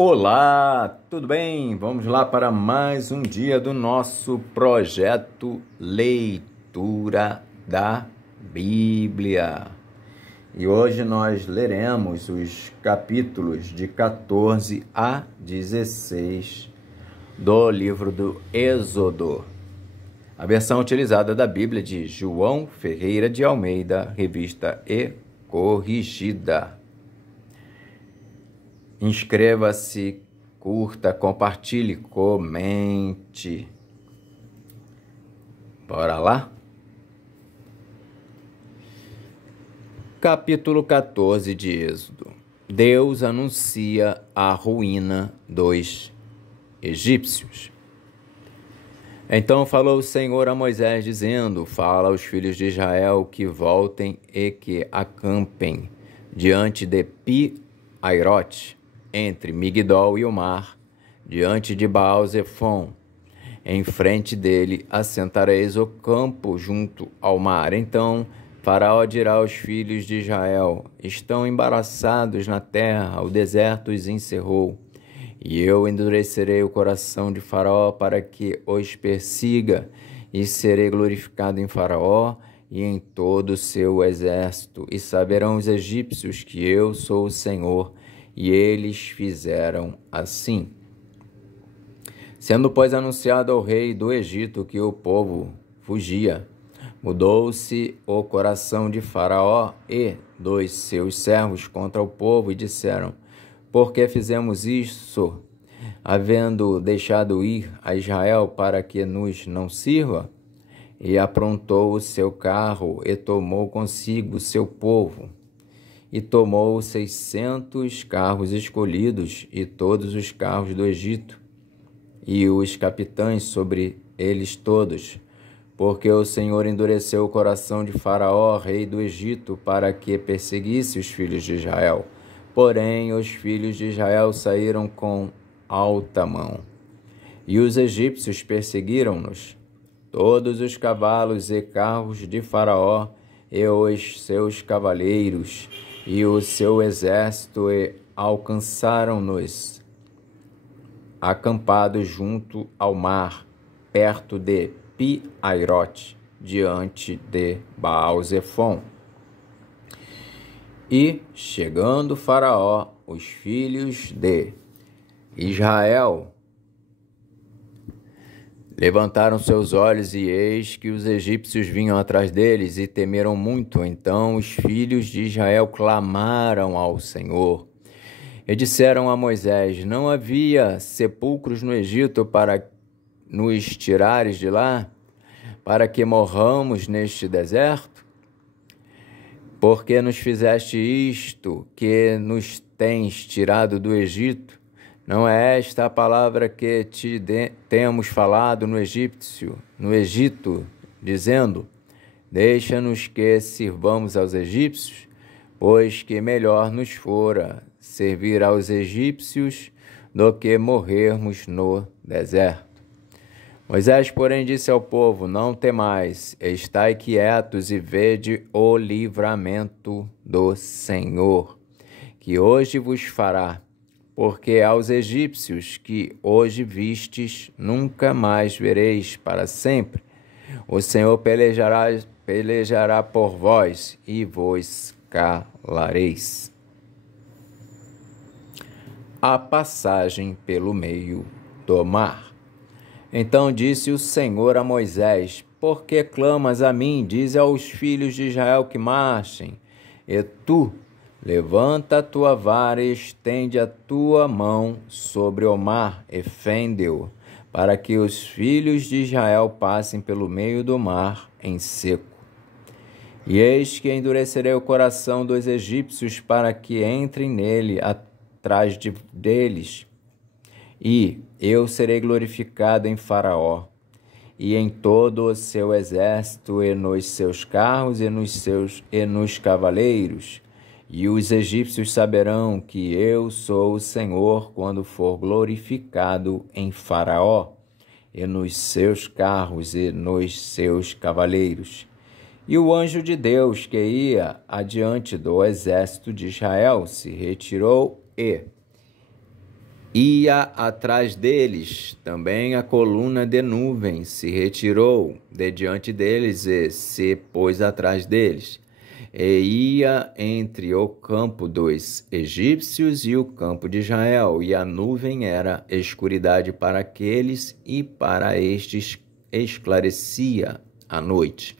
Olá, tudo bem? Vamos lá para mais um dia do nosso projeto Leitura da Bíblia. E hoje nós leremos os capítulos de 14 a 16 do livro do Êxodo. A versão utilizada da Bíblia de João Ferreira de Almeida, revista e corrigida. Inscreva-se, curta, compartilhe, comente. Bora lá? Capítulo 14 de Êxodo. Deus anuncia a ruína dos egípcios. Então falou o Senhor a Moisés, dizendo: Fala aos filhos de Israel que voltem e que acampem diante de Pi-Hairote, entre Migdol e o mar, diante de Baal-Zefon. Em frente dele assentareis o campo junto ao mar. Então Faraó dirá aos filhos de Israel: Estão embaraçados na terra, o deserto os encerrou. E eu endurecerei o coração de Faraó para que os persiga, e serei glorificado em Faraó e em todo o seu exército. E saberão os egípcios que eu sou o Senhor. E eles fizeram assim. Sendo, pois, anunciado ao rei do Egito que o povo fugia, mudou-se o coração de Faraó e dos seus servos contra o povo, e disseram: Por que fizemos isso, havendo deixado ir a Israel para que nos não sirva? E aprontou o seu carro e tomou consigo seu povo. E tomou 600 carros escolhidos e todos os carros do Egito, e os capitães sobre eles todos, porque o Senhor endureceu o coração de Faraó, rei do Egito, para que perseguisse os filhos de Israel. Porém, os filhos de Israel saíram com alta mão, e os egípcios perseguiram-nos. Todos os cavalos e carros de Faraó e os seus cavaleiros e o seu exército, e alcançaram-nos acampados junto ao mar, perto de Pi-Hairote, diante de Baal-Zefon. E, chegando Faraó, os filhos de Israel levantaram seus olhos, e eis que os egípcios vinham atrás deles, e temeram muito. Então os filhos de Israel clamaram ao Senhor e disseram a Moisés: Não havia sepulcros no Egito para nos tirares de lá, para que morramos neste deserto? Por que nos fizeste isto, que nos tens tirado do Egito? Não é esta a palavra que temos falado no Egito, dizendo: Deixa-nos que sirvamos aos egípcios, pois que melhor nos fora servir aos egípcios do que morrermos no deserto. Moisés, porém, disse ao povo: Não temais, estai quietos e vede o livramento do Senhor, que hoje vos fará. Porque aos egípcios que hoje vistes, nunca mais vereis para sempre. O Senhor pelejará por vós, e vos calareis. A passagem pelo meio do mar. Então disse o Senhor a Moisés: Por que clamas a mim? Dize aos filhos de Israel que marchem. E tu, levanta a tua vara e estende a tua mão sobre o mar e fende-o, para que os filhos de Israel passem pelo meio do mar em seco. E eis que endurecerei o coração dos egípcios para que entrem nele atrás deles. E eu serei glorificado em Faraó, e em todo o seu exército, e nos seus carros, e nos cavaleiros. E os egípcios saberão que eu sou o Senhor quando for glorificado em Faraó, e nos seus carros, e nos seus cavaleiros. E o anjo de Deus que ia adiante do exército de Israel se retirou e ia atrás deles. Também a coluna de nuvem se retirou de diante deles e se pôs atrás deles. E ia entre o campo dos egípcios e o campo de Israel, e a nuvem era escuridade para aqueles, e para estes esclarecia a noite.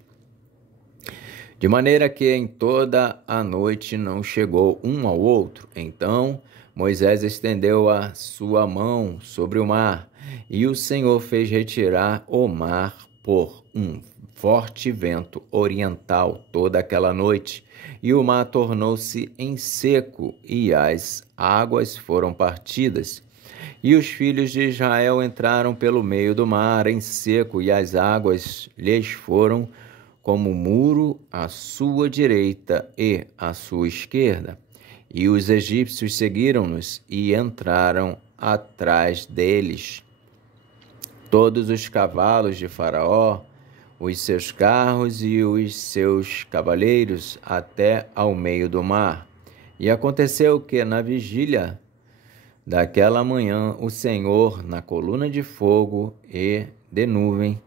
De maneira que em toda a noite não chegou um ao outro. Então Moisés estendeu a sua mão sobre o mar, e o Senhor fez retirar o mar por um forte vento oriental toda aquela noite, e o mar tornou-se em seco, e as águas foram partidas. E os filhos de Israel entraram pelo meio do mar em seco, e as águas lhes foram como muro à sua direita e à sua esquerda. E os egípcios seguiram-nos e entraram atrás deles. Todos os cavalos de Faraó, os seus carros e os seus cavaleiros, até ao meio do mar. E aconteceu que, na vigília daquela manhã, o Senhor, na coluna de fogo e de nuvem,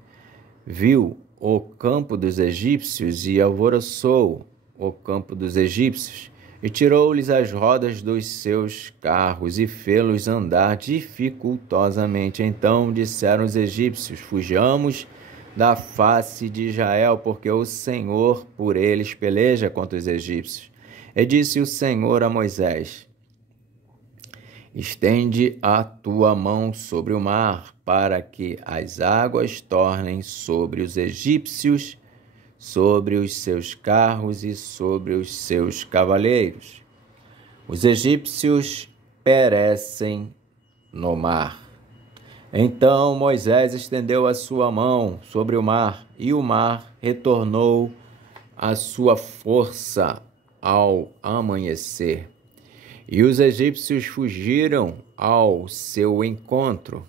viu o campo dos egípcios e alvoroçou o campo dos egípcios, e tirou-lhes as rodas dos seus carros e fê-los andar dificultosamente. Então disseram os egípcios: fujamos da face de Israel, porque o Senhor por eles peleja contra os egípcios. E disse o Senhor a Moisés: estende a tua mão sobre o mar, para que as águas tornem sobre os egípcios, sobre os seus carros e sobre os seus cavaleiros. Os egípcios perecem no mar. Então Moisés estendeu a sua mão sobre o mar, e o mar retornou à sua força ao amanhecer. E os egípcios fugiram ao seu encontro.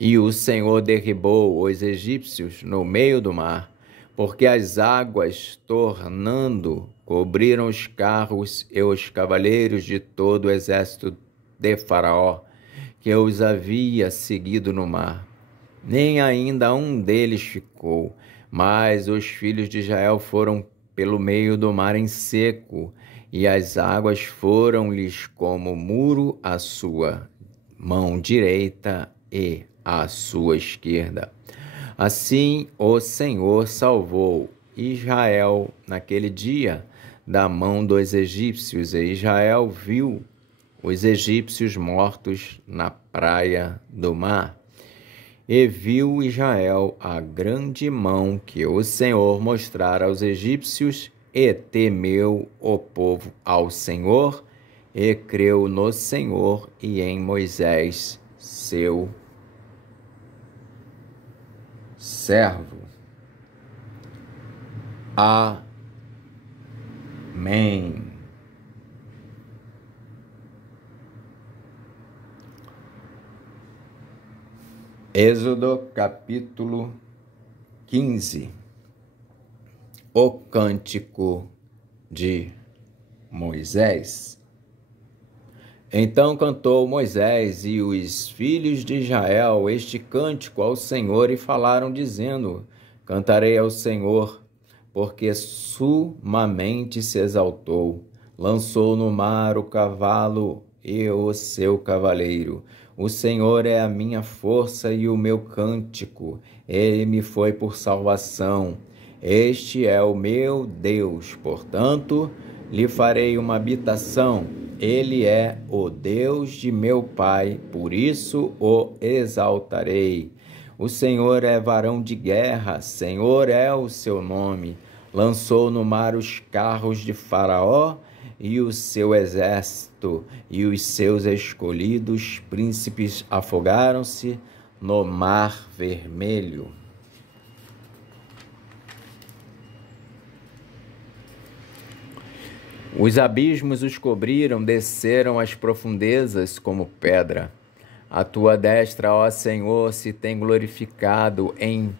E o Senhor derribou os egípcios no meio do mar, porque as águas, tornando, cobriram os carros e os cavaleiros de todo o exército de Faraó, que os havia seguido no mar. Nem ainda um deles ficou, mas os filhos de Israel foram pelo meio do mar em seco, e as águas foram-lhes como muro à sua mão direita e à sua esquerda. Assim o Senhor salvou Israel naquele dia da mão dos egípcios, e Israel viu os egípcios mortos na praia do mar. E viu Israel a grande mão que o Senhor mostrara aos egípcios, e temeu o povo ao Senhor, e creu no Senhor e em Moisés, seu servo. Amém. Êxodo capítulo 15. O cântico de Moisés. Então cantou Moisés e os filhos de Israel este cântico ao Senhor, e falaram, dizendo: cantarei ao Senhor, porque sumamente se exaltou. Lançou no mar o cavalo e o seu cavaleiro. O Senhor é a minha força e o meu cântico. Ele me foi por salvação. Este é o meu Deus, portanto, lhe farei uma habitação. Ele é o Deus de meu pai, por isso o exaltarei. O Senhor é varão de guerra, Senhor é o seu nome. Lançou no mar os carros de Faraó e o seu exército, e os seus escolhidos príncipes afogaram-se no mar vermelho. Os abismos os cobriram, desceram as profundezas como pedra. A tua destra, ó Senhor, se tem glorificado em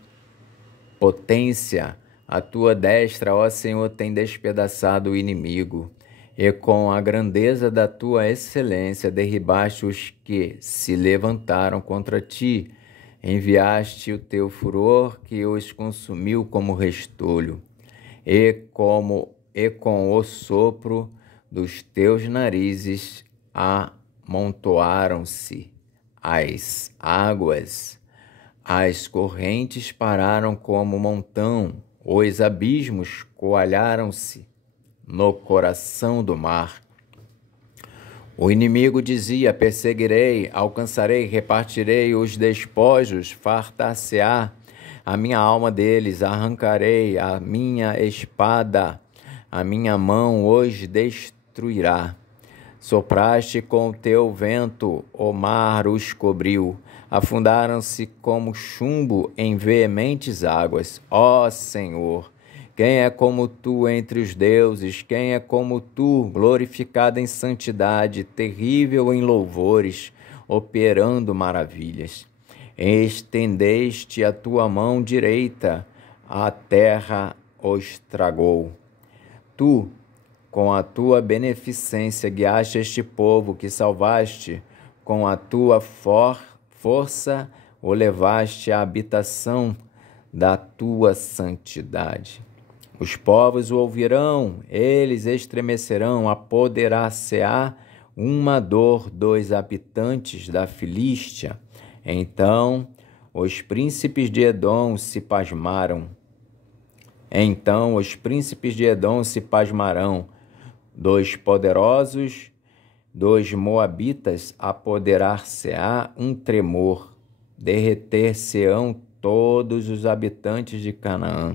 potência. A tua destra, ó Senhor, tem despedaçado o inimigo. e com a grandeza da tua excelência derribaste os que se levantaram contra ti. Enviaste o teu furor que os consumiu como restolho, e com o sopro dos teus narizes amontoaram-se as águas. As correntes pararam como montão, os abismos coalharam-se no coração do mar. O inimigo dizia: perseguirei, alcançarei, repartirei os despojos, fartar-se-á a minha alma deles, arrancarei a minha espada, a minha mão os destruirá. Sopraste com o teu vento, o mar os cobriu, afundaram-se como chumbo em veementes águas. Ó Senhor, quem é como tu entre os deuses? Quem é como tu, glorificado em santidade, terrível em louvores, operando maravilhas? Estendeste a tua mão direita, a terra os tragou. Tu, com a tua beneficência, guiaste este povo que salvaste, com a tua força o levaste à habitação da tua santidade. Os povos o ouvirão, eles estremecerão, apoderar-se-á uma dor dos habitantes da Filístia. Então os príncipes de Edom se pasmaram. Dos poderosos dos moabitas apoderar-se-á um tremor, derreter-se-ão todos os habitantes de Canaã.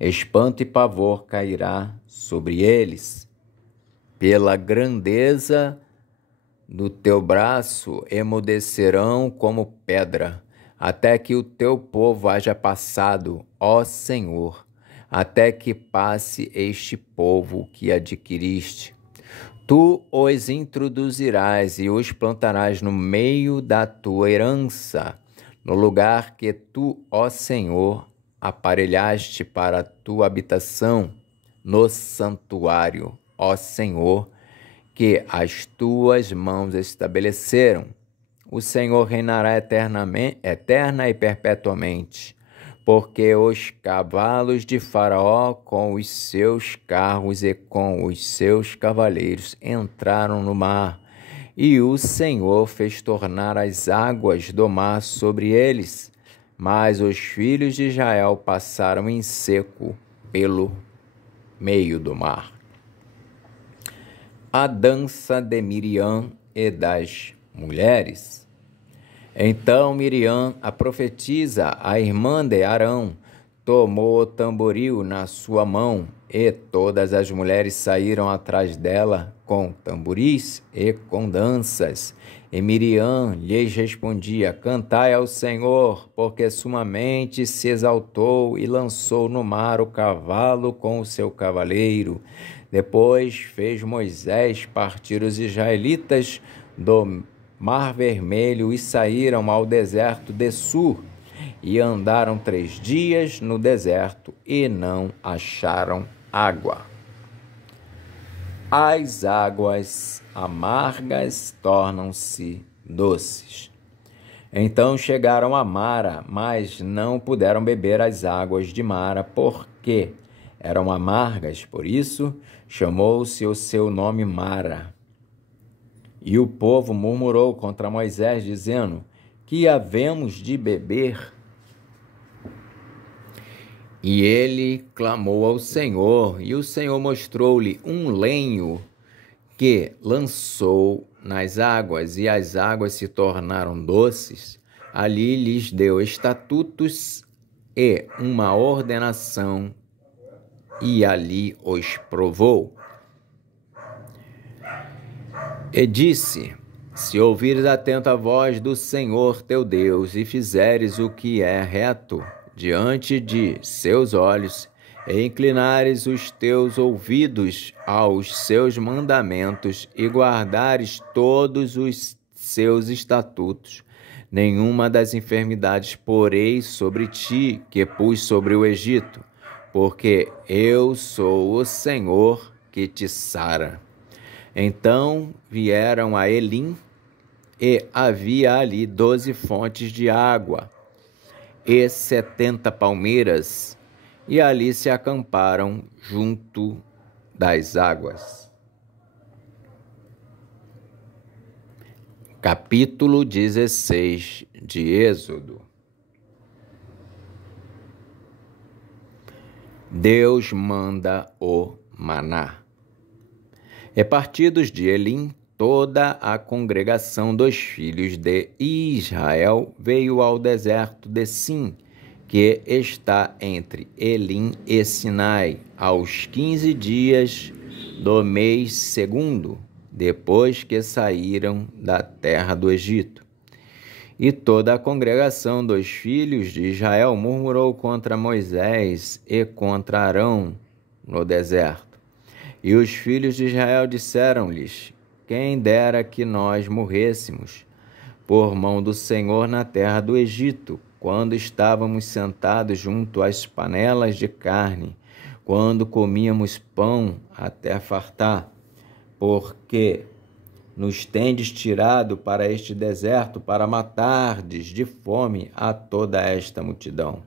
Espanto e pavor cairá sobre eles. Pela grandeza do teu braço emudecerão como pedra, até que o teu povo haja passado, ó Senhor, até que passe este povo que adquiriste. Tu os introduzirás e os plantarás no meio da tua herança, no lugar que tu, ó Senhor, aparelhaste para a tua habitação, no santuário, ó Senhor, que as tuas mãos estabeleceram. O Senhor reinará eterna e perpetuamente, porque os cavalos de Faraó com os seus carros e com os seus cavaleiros entraram no mar, e o Senhor fez tornar as águas do mar sobre eles, mas os filhos de Israel passaram em seco pelo meio do mar. A dança de Miriam e das mulheres. Então Miriam, a profetisa, a irmã de Arão, tomou o tamboril na sua mão, e todas as mulheres saíram atrás dela com tamboris e com danças. E Miriam lhes respondia: cantai ao Senhor, porque sumamente se exaltou e lançou no mar o cavalo com o seu cavaleiro. Depois fez Moisés partir os israelitas do Mar Vermelho e saíram ao deserto de Sur, e andaram 3 dias no deserto e não acharam água. As águas amargas tornam-se doces. Então chegaram a Mara, mas não puderam beber as águas de Mara, porque eram amargas. Por isso chamou-se o seu nome Mara. E o povo murmurou contra Moisés, dizendo: que havemos de beber? E ele clamou ao Senhor, e o Senhor mostrou-lhe um lenho que lançou nas águas, e as águas se tornaram doces. Ali lhes deu estatutos e uma ordenação, e ali os provou. E disse: se ouvires atento a voz do Senhor teu Deus, e fizeres o que é reto diante de seus olhos, e inclinares os teus ouvidos aos seus mandamentos, e guardares todos os seus estatutos, nenhuma das enfermidades porei sobre ti que pus sobre o Egito, porque eu sou o Senhor que te sara. Então vieram a Elim, e havia ali 12 fontes de água, e 70 palmeiras, e ali se acamparam junto das águas. Capítulo 16 de Êxodo. Deus manda o maná. Repartidos de Elim, toda a congregação dos filhos de Israel veio ao deserto de Sim, que está entre Elim e Sinai, aos 15 dias do mês segundo, depois que saíram da terra do Egito. E toda a congregação dos filhos de Israel murmurou contra Moisés e contra Arão no deserto. E os filhos de Israel disseram-lhes: quem dera que nós morrêssemos por mão do Senhor na terra do Egito, quando estávamos sentados junto às panelas de carne, quando comíamos pão até fartar, porque nos tendes tirado para este deserto para matardes de fome a toda esta multidão.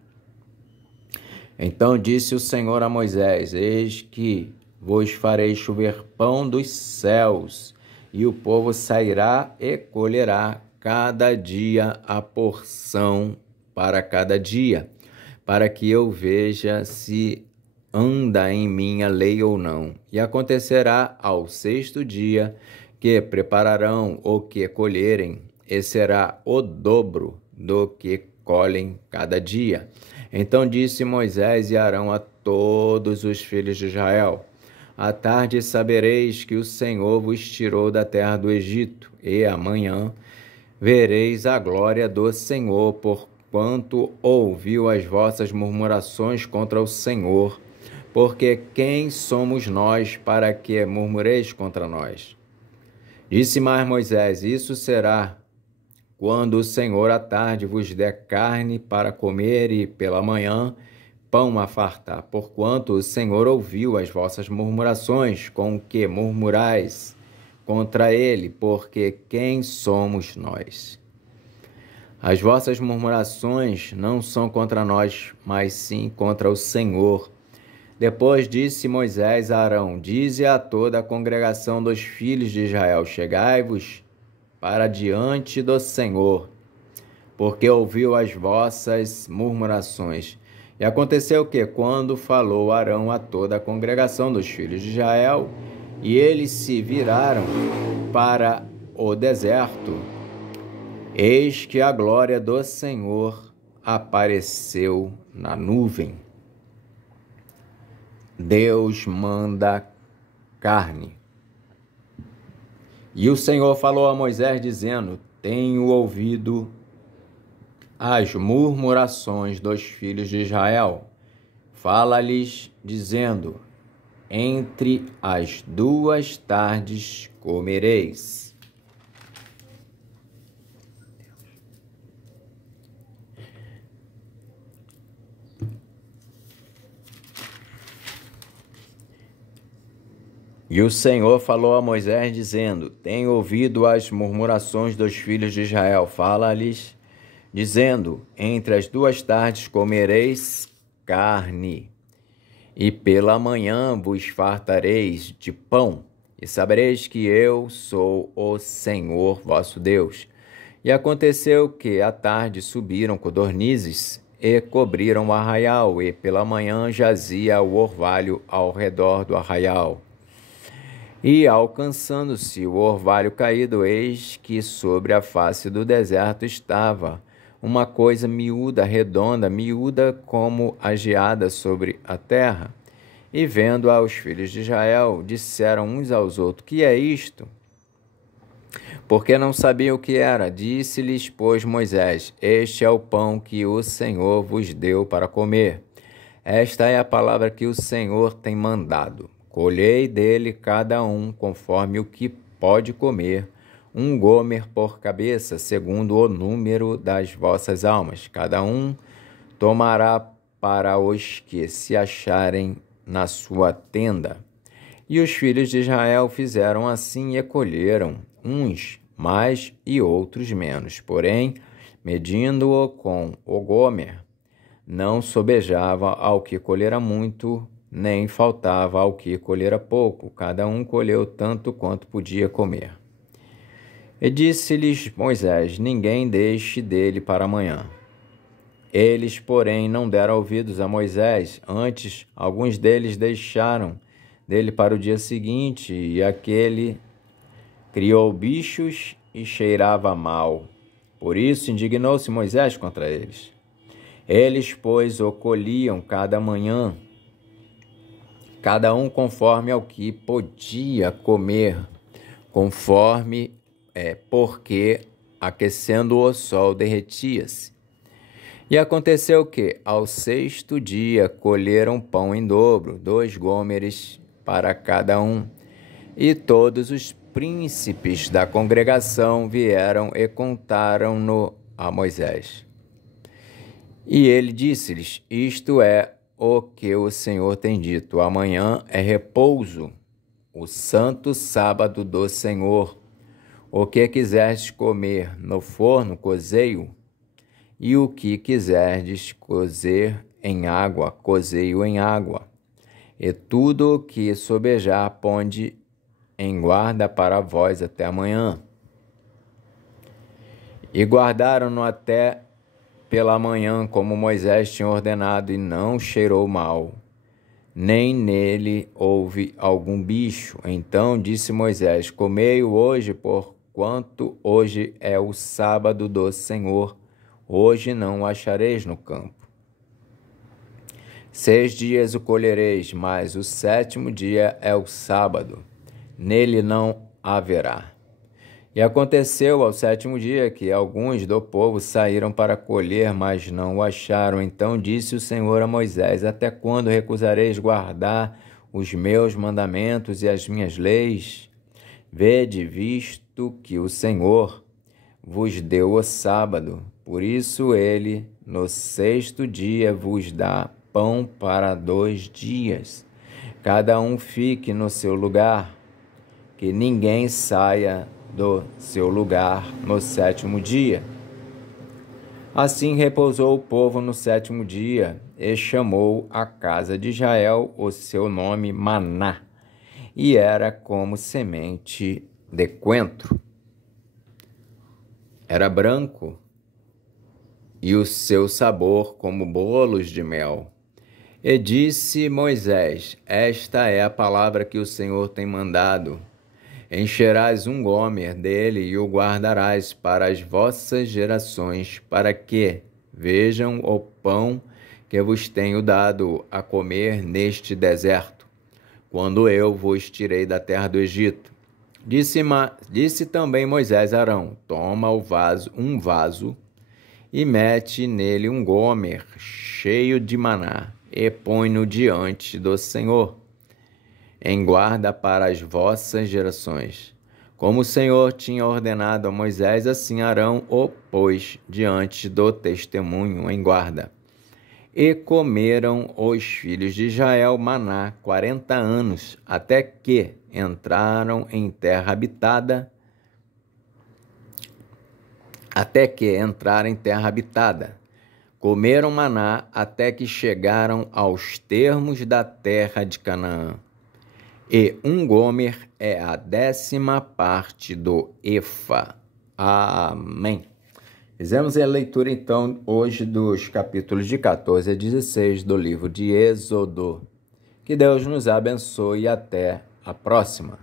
Então disse o Senhor a Moisés: eis que vos farei chover pão dos céus, e o povo sairá e colherá cada dia a porção para cada dia, para que eu veja se anda em minha lei ou não. E acontecerá ao 6º dia que prepararão o que colherem, e será o dobro do que colhem cada dia. Então disse Moisés e Arão a todos os filhos de Israel: à tarde sabereis que o Senhor vos tirou da terra do Egito, e amanhã vereis a glória do Senhor, porquanto ouviu as vossas murmurações contra o Senhor. Porque quem somos nós para que murmureis contra nós? Disse mais Moisés: isso será quando o Senhor à tarde vos der carne para comer, e pela manhã pão a fartar, porquanto o Senhor ouviu as vossas murmurações com que murmurais contra ele, porque quem somos nós? As vossas murmurações não são contra nós, mas sim contra o Senhor. Depois disse Moisés a Arão: dize a toda a congregação dos filhos de Israel: chegai-vos para diante do Senhor, porque ouviu as vossas murmurações. E aconteceu que, quando falou Arão a toda a congregação dos filhos de Israel, e eles se viraram para o deserto, eis que a glória do Senhor apareceu na nuvem. Deus manda carne. E o Senhor falou a Moisés, dizendo: tenho ouvido as murmurações dos filhos de Israel. Fala-lhes, dizendo: entre as 2 tardes comereis. E o Senhor falou a Moisés, dizendo: tenho ouvido as murmurações dos filhos de Israel. Fala-lhes, dizendo: entre as 2 tardes comereis carne, e pela manhã vos fartareis de pão, e sabereis que eu sou o Senhor vosso Deus. E aconteceu que à tarde subiram codornizes e cobriram o arraial, e pela manhã jazia o orvalho ao redor do arraial. E alcançando-se o orvalho caído, eis que sobre a face do deserto estava uma coisa miúda, redonda, miúda como a geada sobre a terra. E vendo aos filhos de Israel, disseram uns aos outros: que é isto? Porque não sabiam o que era. Disse-lhes, pois, Moisés: este é o pão que o Senhor vos deu para comer. Esta é a palavra que o Senhor tem mandado. Colhei dele cada um conforme o que pode comer, 1 gomer por cabeça, segundo o número das vossas almas. Cada um tomará para os que se acharem na sua tenda. E os filhos de Israel fizeram assim e colheram, uns mais e outros menos. Porém, medindo-o com o gomer, não sobejava ao que colhera muito, nem faltava ao que colhera pouco. Cada um colheu tanto quanto podia comer. E disse-lhes Moisés: ninguém deixe dele para amanhã. Eles, porém, não deram ouvidos a Moisés. Antes, alguns deles deixaram dele para o dia seguinte, e aquele criou bichos e cheirava mal. Por isso indignou-se Moisés contra eles. Eles, pois, o colhiam cada manhã, cada um conforme ao que podia comer, porque aquecendo o sol derretia-se. E aconteceu que, ao 6º dia, colheram pão em dobro, 2 gômeres para cada um. E todos os príncipes da congregação vieram e contaram-no a Moisés. E ele disse-lhes: isto é o que o Senhor tem dito. Amanhã é repouso, o santo sábado do Senhor. O que quiserdes comer no forno, cozei-o. E o que quiserdes cozer em água, cozei-o em água. E tudo o que sobejar, ponde em guarda para vós até amanhã. E guardaram-no até pela manhã, como Moisés tinha ordenado, e não cheirou mal, nem nele houve algum bicho. Então disse Moisés: comei-o hoje, porquanto hoje é o sábado do Senhor. Hoje não o achareis no campo. 6 dias o colhereis, mas o 7º dia é o sábado. Nele não haverá. E aconteceu ao 7º dia que alguns do povo saíram para colher, mas não o acharam. Então disse o Senhor a Moisés: até quando recusareis guardar os meus mandamentos e as minhas leis? Vede, visto que o Senhor vos deu o sábado, por isso ele no 6º dia vos dá pão para 2 dias. Cada um fique no seu lugar, que ninguém saia do seu lugar no 7º dia. Assim repousou o povo no 7º dia, e chamou a casa de Israel o seu nome Maná, e era como semente de coentro. Era branco, e o seu sabor como bolos de mel. E disse Moisés: esta é a palavra que o Senhor tem mandado. Encherás um gomer dele e o guardarás para as vossas gerações, para que vejam o pão que vos tenho dado a comer neste deserto, quando eu vos tirei da terra do Egito. Disse também Moisés a Arão: toma um vaso e mete nele um gomer cheio de maná, e põe-no diante do Senhor, em guarda para as vossas gerações. Como o Senhor tinha ordenado a Moisés, assim Arão o pôs diante do testemunho em guarda. E comeram os filhos de Israel maná 40 anos, até que entraram em terra habitada, Comeram maná até que chegaram aos termos da terra de Canaã. E um gomer é a 10ª parte do efa. Amém. Fizemos a leitura, então, hoje dos capítulos de 14 a 16 do livro de Êxodo. Que Deus nos abençoe e até a próxima.